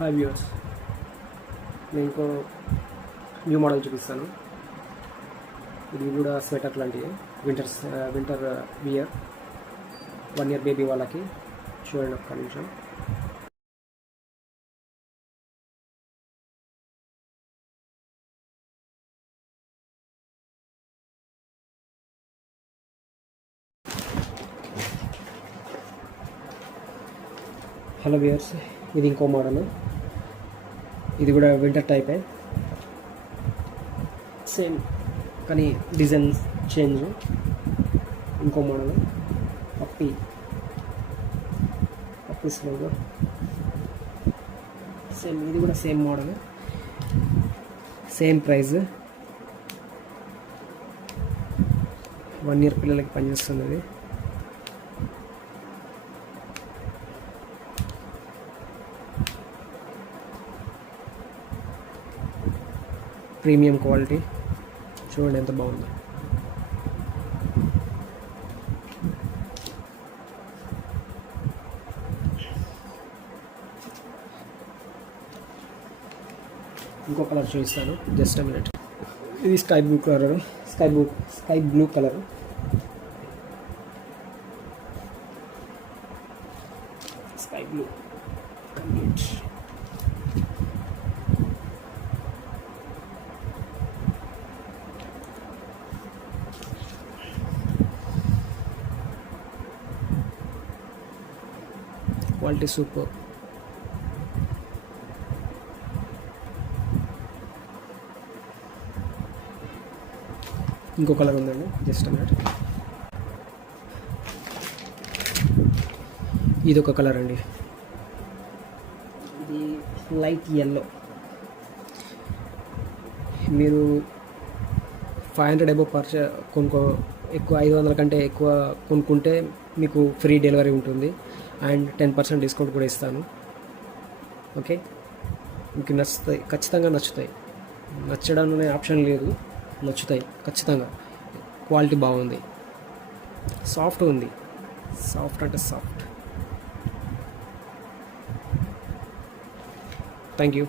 Hi viewers, నేను ఇంకో new model చూపిస్తాను. ఇది కూడా స్వెటర్ లాంటివి, వింటర్ వియర్ 1 year బేబీ వాళ్ళకి. చూడండి ఒక్క నిమిషం. హలో వ్యూవర్స్, ఇది ఇంకో మోడల్. ఇది కూడా వింటర్ టైపే, సేమ్ కానీ డిజైన్ చేంజ్. ఇంకో మోడల్ పప్పీస్ లోగో సేమ్. ఇది కూడా సేమ్ మోడల్, సేమ్ ప్రైస్. 1 year పిల్లలకి పనిచేస్తుంది. ఇది ప్రీమియం క్వాలిటీ. చూడండి ఎంత బాగుందో. ఇంకో కలర్ చూపిస్తాను, జస్ట్ మినిట్. ఇది sky blue colour, sky blue colour. Sky blue complete. Quality super. ఇంకో కలర్ ఉందండి, జస్ట్ అన్నట్టు. ఇది ఒక కలర్ అండి, ఇది లైట్ ఎల్లో. మీరు 500 అబోవ్ ఎక్కువ 500 కంటే ఎక్కువ కొనుక్కుంటే మీకు ఫ్రీ డెలివరీ ఉంటుంది అండ్ 10% డిస్కౌంట్ కూడా ఇస్తాను. ఓకే, మీకు నచ్చుతాయి, ఖచ్చితంగా నచ్చుతాయి. నచ్చడం అనే ఆప్షన్ లేదు, నచ్చుతాయి ఖచ్చితంగా. క్వాలిటీ బాగుంది, సాఫ్ట్ ఉంది. సాఫ్ట్ అంటే సాఫ్ట్. Thank you.